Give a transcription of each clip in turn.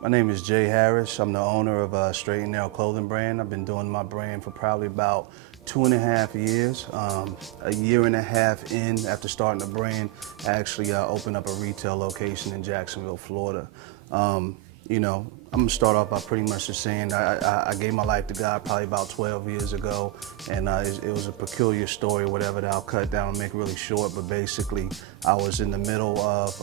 My name is Jay Harris. I'm the owner of Strght Nrrw Brand. I've been doing my brand for probably about 2.5 years. A year and a half in, after starting the brand, I actually opened up a retail location in Jacksonville, Florida. You know, I'm gonna start off by pretty much just saying I gave my life to God probably about 12 years ago, and it was a peculiar story, whatever, that I'll cut down and make really short. But basically, I was in the middle of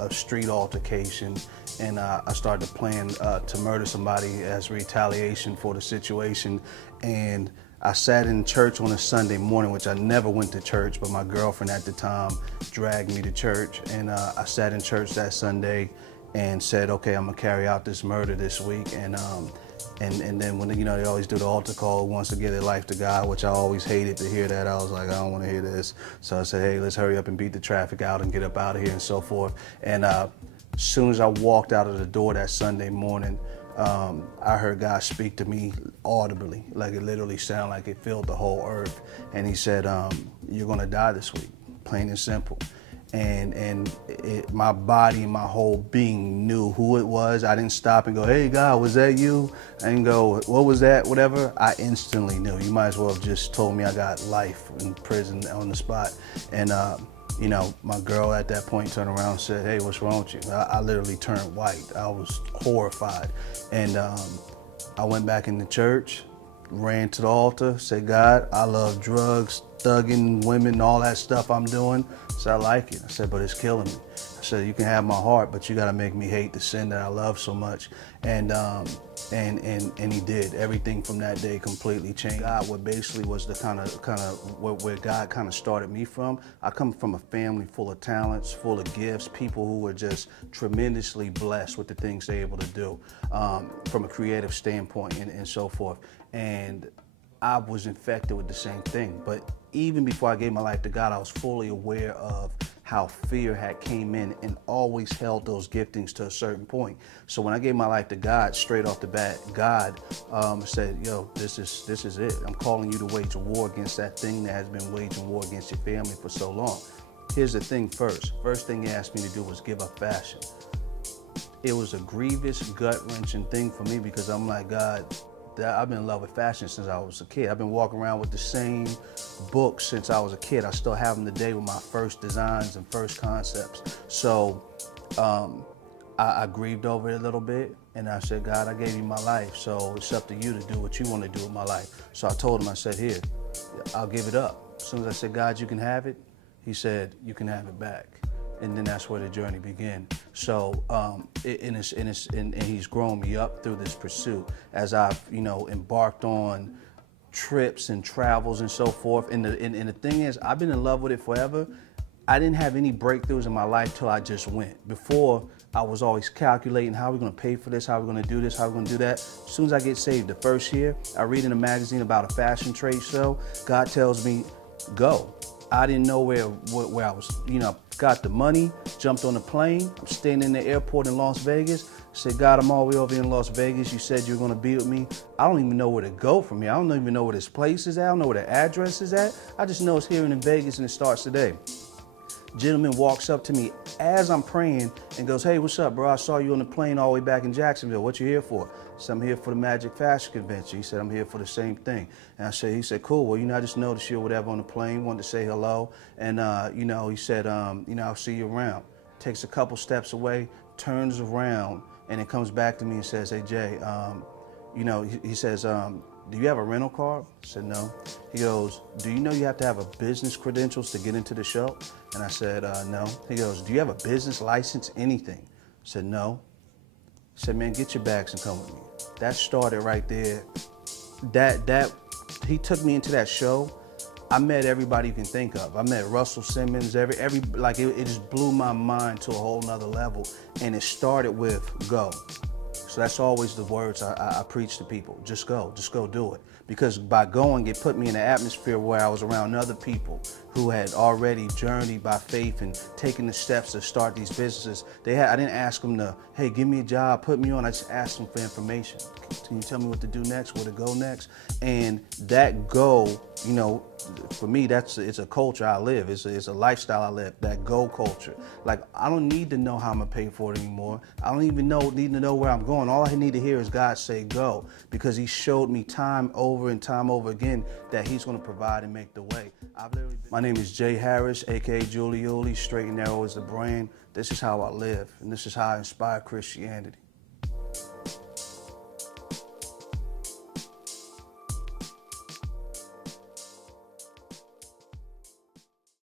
a street altercation, and I started planning to murder somebody as retaliation for the situation. And I sat in church on a Sunday morning, which I never went to church, but my girlfriend at the time dragged me to church, and I sat in church that Sunday and said, okay, I'm gonna carry out this murder this week. And then when they always do the altar call, who wants to give their life to God, which I always hated to hear that. I was like, I don't want to hear this. So I said, hey, let's hurry up and beat the traffic out and get up out of here and so forth. And as soon as I walked out of the door that Sunday morning, I heard God speak to me audibly, like it literally sounded like it filled the whole earth. And he said, you're gonna die this week, plain and simple. And my body and my whole being knew who it was. I didn't stop and go, hey God, was that you? I didn't go, what was that, whatever. I instantly knew. You might as well have just told me I got life in prison on the spot. And you know, my girl at that point turned around and said, hey, what's wrong with you? I literally turned white. I was horrified. And I went back into church, ran to the altar, said, God, I love drugs, thugging, women, all that stuff I'm doing. So I like it. I said, but it's killing me. I said, you can have my heart, but you got to make me hate the sin that I love so much. And he did. Everything from that day completely changed. God, what basically was the kind of where God kind of started me from. I come from a family full of talents, full of gifts, people who were just tremendously blessed with the things they're able to do from a creative standpoint and so forth. And I was infected with the same thing. But even before I gave my life to God, I was fully aware of how fear had came in and always held those giftings to a certain point. So when I gave my life to God, straight off the bat, God said, yo, this is it. I'm calling you to wage a war against that thing that has been waging war against your family for so long. Here's the thing first. First thing he asked me to do was give up fashion. It was a grievous, gut-wrenching thing for me because I'm like, God, I've been in love with fashion since I was a kid. I've been walking around with the same books since I was a kid. I still have them today with my first designs and first concepts. So I grieved over it a little bit, and I said, God, I gave you my life, so it's up to you to do what you want to do with my life. So I told him, I said, here, I'll give it up. As soon as I said, God, you can have it, he said, you can have it back. And then that's where the journey began. So, and he's grown me up through this pursuit as I've, embarked on trips and travels and so forth. And the thing is, I've been in love with it forever. I didn't have any breakthroughs in my life till I just went. Before, I was always calculating how we're gonna pay for this, how we're gonna do this, how we're gonna do that. As soon as I get saved, the first year, I read in a magazine about a fashion trade show. God tells me, go. I didn't know where I was, got the money, jumped on the plane. I'm staying in the airport in Las Vegas. Said, God, I'm all the way over in Las Vegas. You said you were gonna be with me. I don't even know where to go from here. I don't even know where this place is at. I don't know where the address is at. I just know it's here in Vegas and it starts today. Gentleman walks up to me as I'm praying and goes, hey, what's up, bro? I saw you on the plane all the way back in Jacksonville. What you here for? I said, I'm here for the Magic Fashion Convention. He said, I'm here for the same thing. And he said, cool. Well, I just noticed you or whatever on the plane, wanted to say hello. And, he said, I'll see you around. Takes a couple steps away, turns around, and it comes back to me and says, hey, Jay, he says, do you have a rental car? I said, no. He goes, do you know you have to have a business credentials to get into the show? And I said, no. He goes, do you have a business license, anything? I said, no. He said, man, get your bags and come with me. That started right there. He took me into that show. I met everybody you can think of. I met Russell Simmons, it just blew my mind to a whole nother level. And it started with go. So that's always the words I preach to people. Just go do it. Because by going, it put me in an atmosphere where I was around other people who had already journeyed by faith and taken the steps to start these businesses. I didn't ask them to, hey, give me a job, put me on. I just asked them for information. Can you tell me what to do next, where to go next? And that go you know, for me, it's a culture I live. It's a lifestyle I live, that go culture. Like, I don't need to know how I'm gonna pay for it anymore. I don't even need to know where I'm going. All I need to hear is God say go, because he showed me time over and time over again that he's gonna provide and make the way. My name is Jay Harris, aka Juliuli. Strght Nrrw is the brand. This is how I live, and this is how I inspire Christianity.